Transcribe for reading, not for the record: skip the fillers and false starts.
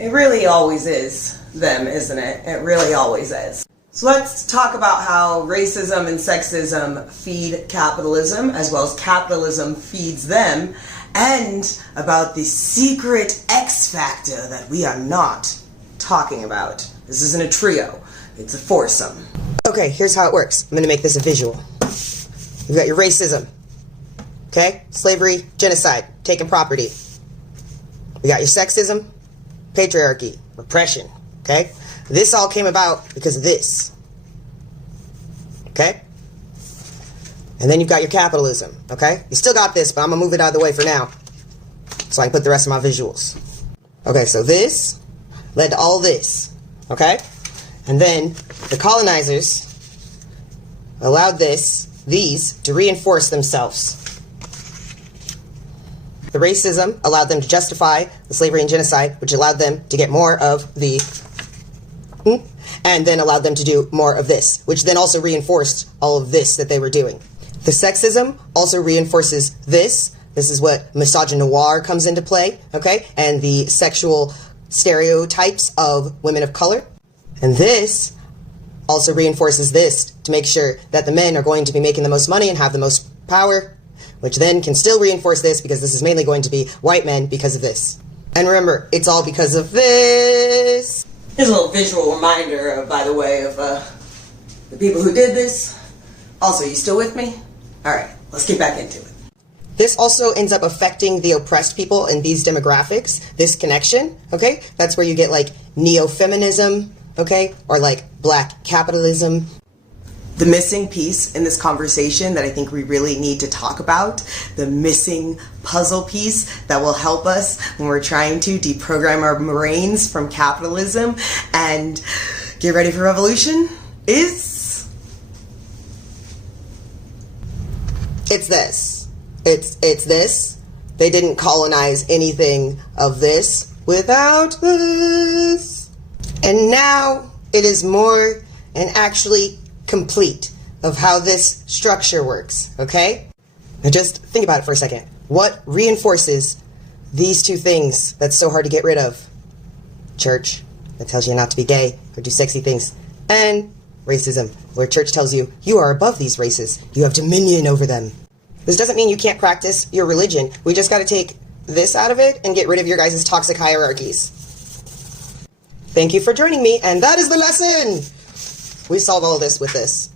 It really always is them, isn't it? It really always is. So let's talk about how racism and sexism feed capitalism, as well as capitalism feeds them, and about the secret X factor that we are not talking about. This isn't a trio, it's a foursome. Okay, here's how it works. I'm going to make this a visual. You've got your racism, okay? Slavery, genocide, taking property. You got your sexism, patriarchy, repression, okay? This all came about because of this, okay? And then you've got your capitalism, okay? You still got this, but I'm going to move it out of the way for now so I can put the rest of my visuals. Okay, so this led to all this, okay? And then the colonizers allowed these to reinforce themselves. The racism allowed them to justify the slavery and genocide, which allowed them to get more of the, and then allowed them to do more of this, which then also reinforced all of this that they were doing. The sexism also reinforces this. This is what misogynoir comes into play, okay? And the sexual stereotypes of women of color. And this also reinforces this to make sure that the men are going to be making the most money and have the most power, which then can still reinforce this because this is mainly going to be white men because of this. And remember, it's all because of this. Here's a little visual reminder, by the way, of the people who did this. Also, you still with me? All right, let's get back into it. This also ends up affecting the oppressed people in these demographics, this connection, okay? That's where you get like neo-feminism, okay? Or like black capitalism. The missing piece in this conversation that I think we really need to talk about, the missing puzzle piece that will help us when we're trying to deprogram our brains from capitalism and get ready for revolution, is... it's this. It's this. They didn't colonize anything of this without this. And now it is more and actually complete of how this structure works, okay? Now just think about it for a second. What reinforces these two things that's so hard to get rid of? Church, that tells you not to be gay or do sexy things. And racism, where church tells you you are above these races. You have dominion over them. This doesn't mean you can't practice your religion. We just got to take this out of it and get rid of your guys' toxic hierarchies. Thank you for joining me, and that is the lesson! We solve all of this with this.